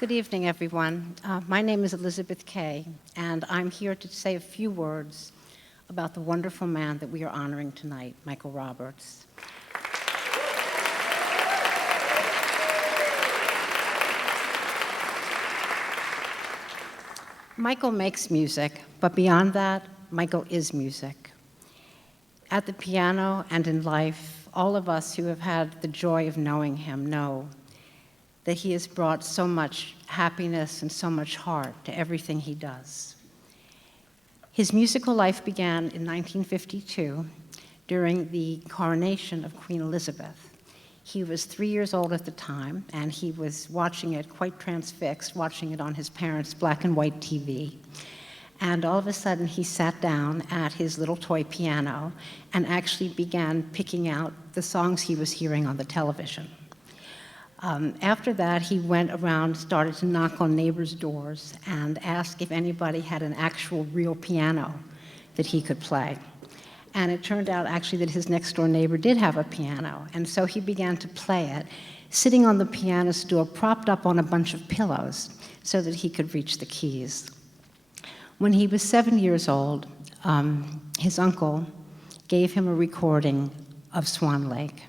Good evening, everyone. My name is Elizabeth Kaye, and I'm here to say a few words about the wonderful man that we are honoring tonight, Michael Roberts. Michael makes music, but beyond that, Michael is music. At the piano and in life, all of us who have had the joy of knowing him know that he has brought so much happiness and so much heart to everything he does. His musical life began in 1952 during the coronation of Queen Elizabeth. He was 3 years old at the time, and he was watching it quite transfixed, watching it on his parents' black and white TV. And all of a sudden, he sat down at his little toy piano and actually began picking out the songs he was hearing on the television. After that, he went around, started to knock on neighbors' doors and ask if anybody had an actual real piano that he could play. And it turned out actually that his next door neighbor did have a piano, and so he began to play it, sitting on the piano stool, propped up on a bunch of pillows so that he could reach the keys. When he was 7 years old, his uncle gave him a recording of Swan Lake,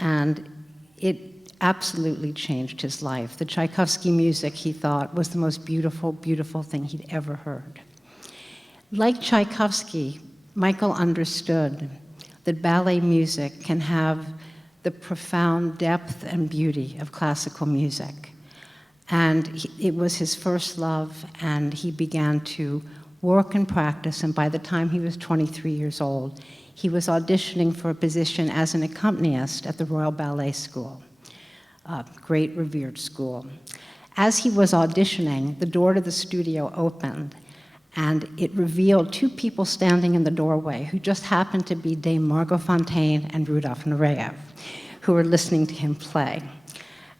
and it absolutely changed his life. The Tchaikovsky music, he thought, was the most beautiful, beautiful thing he'd ever heard. Like Tchaikovsky, Michael understood that ballet music can have the profound depth and beauty of classical music. And it was his first love, and he began to work and practice, and by the time he was 23 years old, he was auditioning for a position as an accompanist at the Royal Ballet School. A great revered school. As he was auditioning, the door to the studio opened, and it revealed two people standing in the doorway who just happened to be Dame Margot Fontaine and Rudolf Nureyev, who were listening to him play.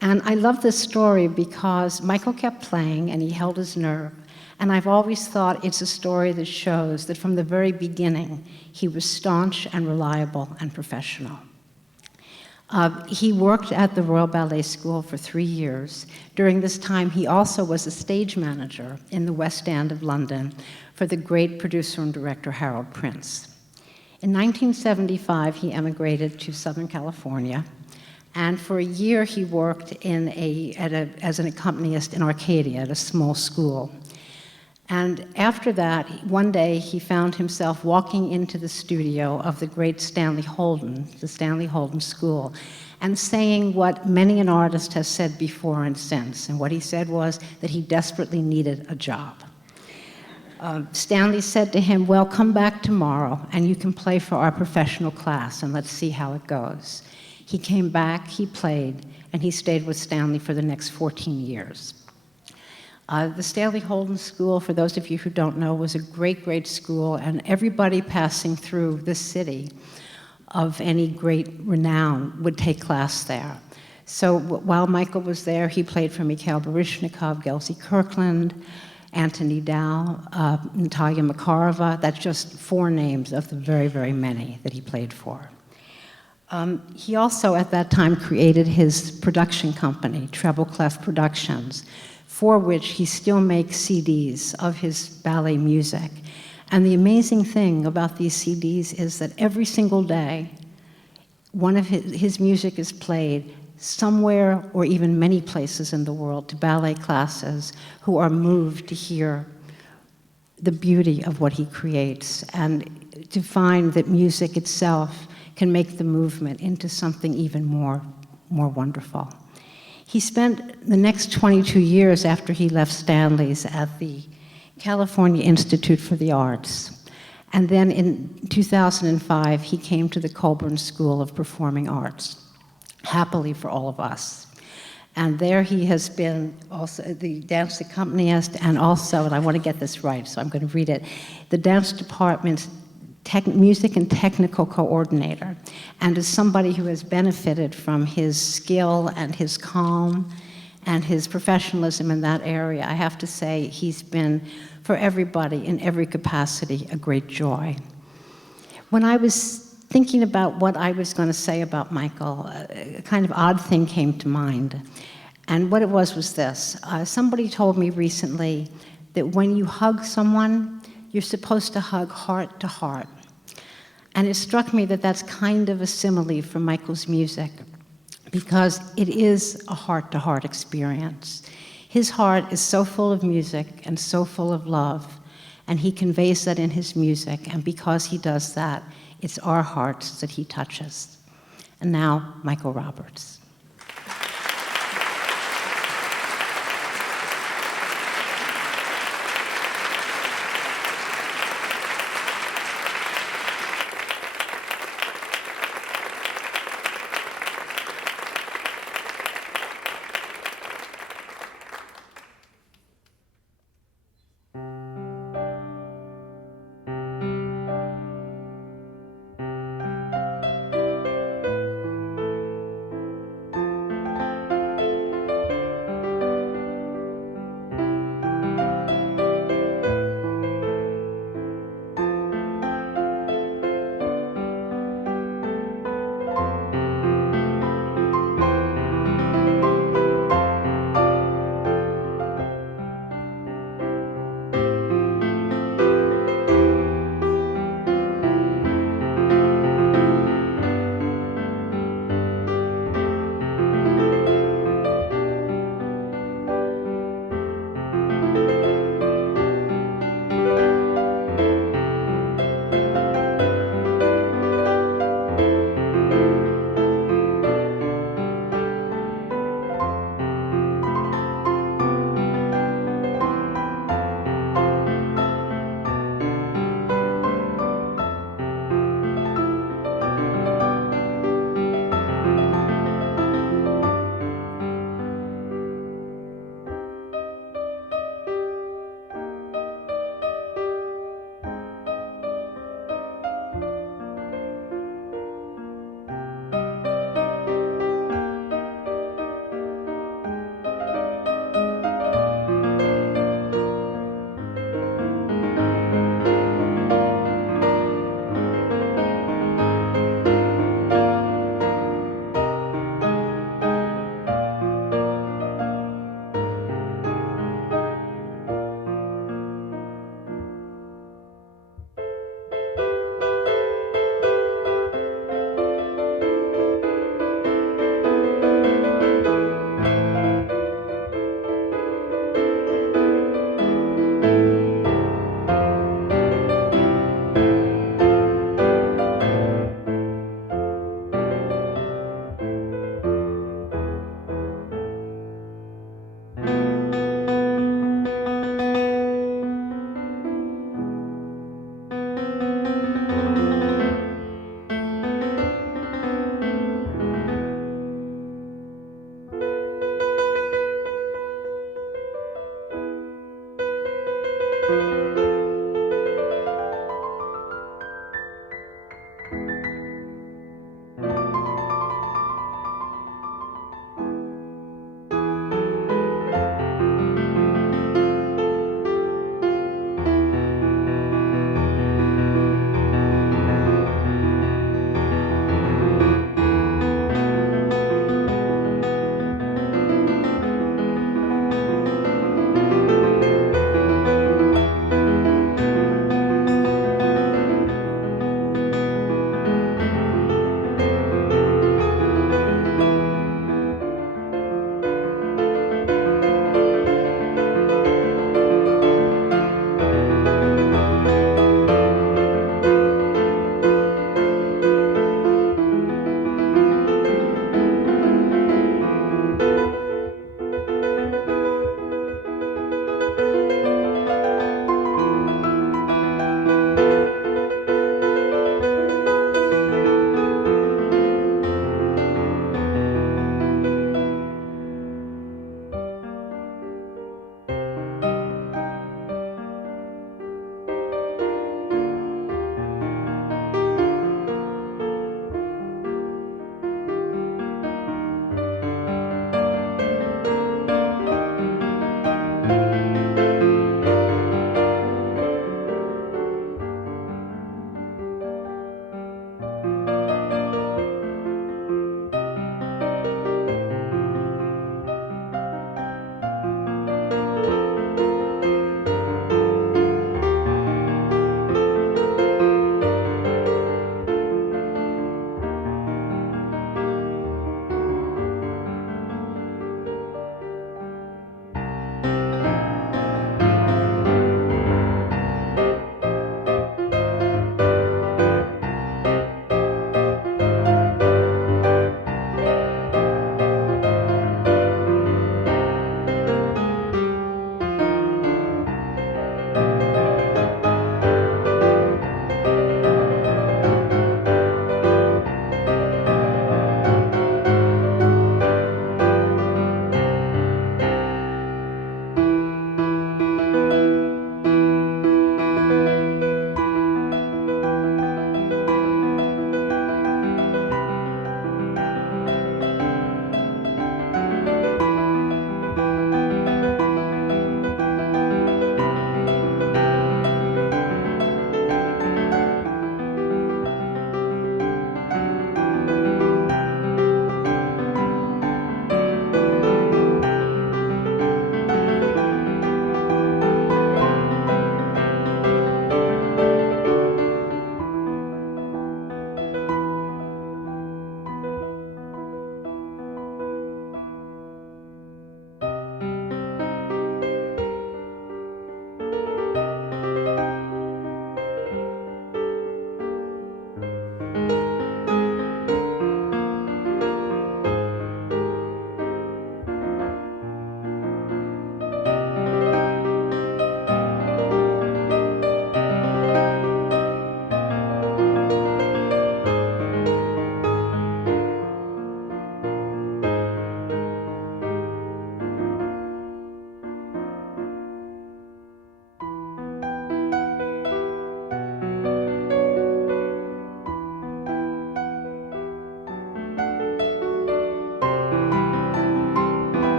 And I love this story because Michael kept playing and he held his nerve, and I've always thought it's a story that shows that from the very beginning, he was staunch and reliable and professional. He worked at the Royal Ballet School for 3 years. During this time, he also was a stage manager in the West End of London for the great producer and director Harold Prince. In 1975, he emigrated to Southern California, and for a year he worked as an accompanist in Arcadia at a small school. And after that, one day he found himself walking into the studio of the great Stanley Holden, the Stanley Holden School, and saying what many an artist has said before and since. And what he said was that he desperately needed a job. Stanley said to him, well, come back tomorrow and you can play for our professional class and let's see how it goes. He came back, he played, and he stayed with Stanley for the next 14 years. The Stanley Holden School, for those of you who don't know, was a great, great school, and everybody passing through the city of any great renown would take class there. So while Michael was there, he played for Mikhail Baryshnikov, Gelsey Kirkland, Anthony Dow, Natalia Makarova. That's just 4 names of the very, very many that he played for. He also, at that time, created his production company, Treble Clef Productions, for which he still makes CDs of his ballet music. And the amazing thing about these CDs is that every single day, one of his music is played somewhere or even many places in the world to ballet classes who are moved to hear the beauty of what he creates and to find that music itself can make the movement into something even more wonderful. He spent the next 22 years after he left Stanley's at the California Institute for the Arts. And then in 2005, he came to the Colburn School of Performing Arts, happily for all of us. And there he has been also the dance accompanist and also, and I want to get this right, so I'm going to read it, the dance department's music and technical coordinator, and as somebody who has benefited from his skill and his calm and his professionalism in that area, I have to say he's been, for everybody in every capacity, a great joy. When I was thinking about what I was going to say about Michael, a kind of odd thing came to mind. And what it was this. Somebody told me recently that when you hug someone, you're supposed to hug heart to heart. And it struck me that that's kind of a simile for Michael's music, because it is a heart-to-heart experience. His heart is so full of music and so full of love, and he conveys that in his music, and because he does that, it's our hearts that he touches. And now, Michael Roberts.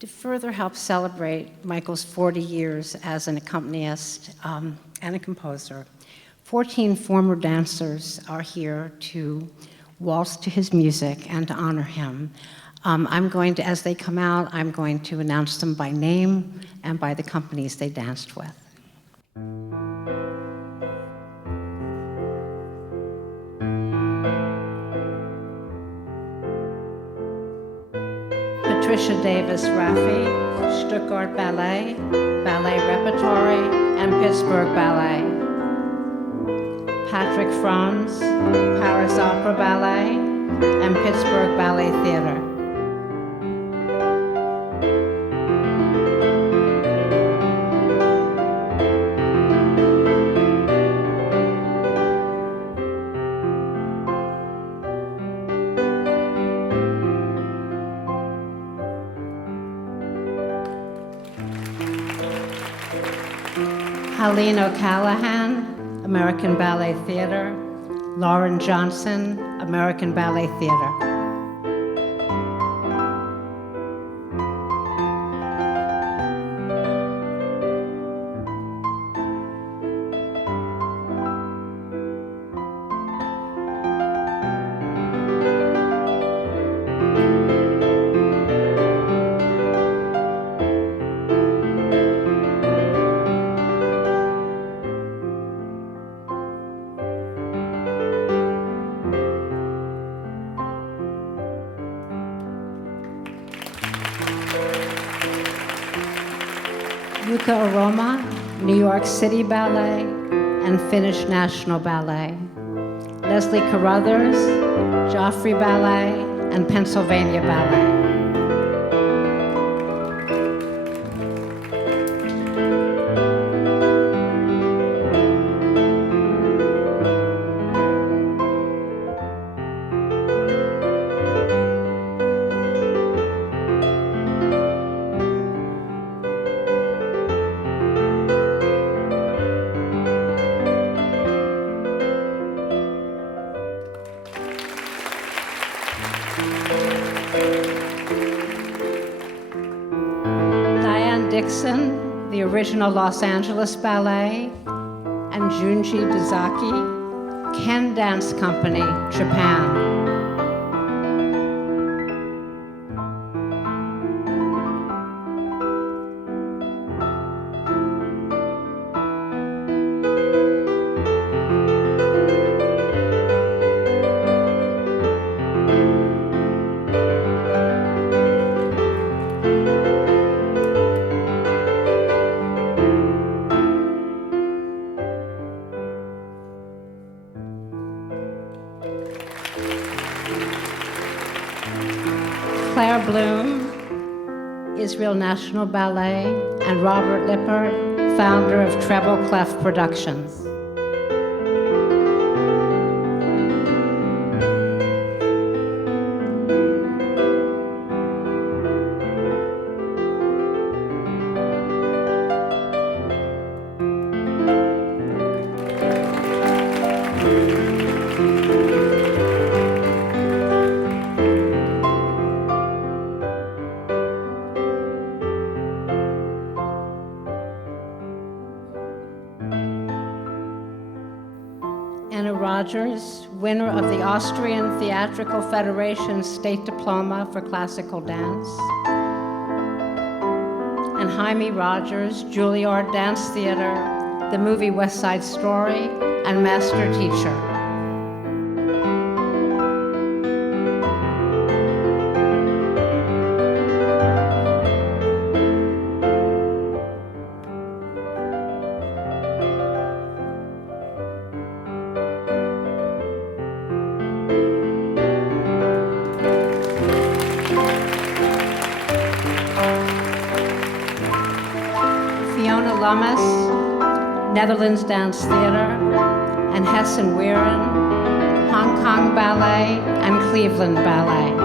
To further help celebrate Michael's 40 years as an accompanist and a composer, 14 former dancers are here to waltz to his music and to honor him. I'm going to, as they come out, I'm going to announce them by name and by the companies they danced with. Patricia Davis Raffy, Stuttgart Ballet, Ballet Repertory, and Pittsburgh Ballet. Patrick Franz, Paris Opera Ballet, and Pittsburgh Ballet Theatre. OCallaghan, American Ballet Theatre, Lorin Johnson, American Ballet Theatre. Carothers-Aromma, New York City Ballet, and Finnish National Ballet. Leslie Carothers, Joffrey Ballet, and Pennsylvania Ballet. Dickson, the original Los Angeles Ballet, and Junji Dezaki, Ken Dance Company, Japan. Israel National Ballet, and Robert Lippert, founder of Treble Clef Productions. Winner of the Austrian Theatrical Federation's State Diploma for Classical Dance. And Jaime Rogers, Juilliard Dance Theater, the movie West Side Story, and Master Teacher. Fiona Lummis, Netherlands Dance Theater, and Hesen Weiren, Hong Kong Ballet, and Cleveland Ballet.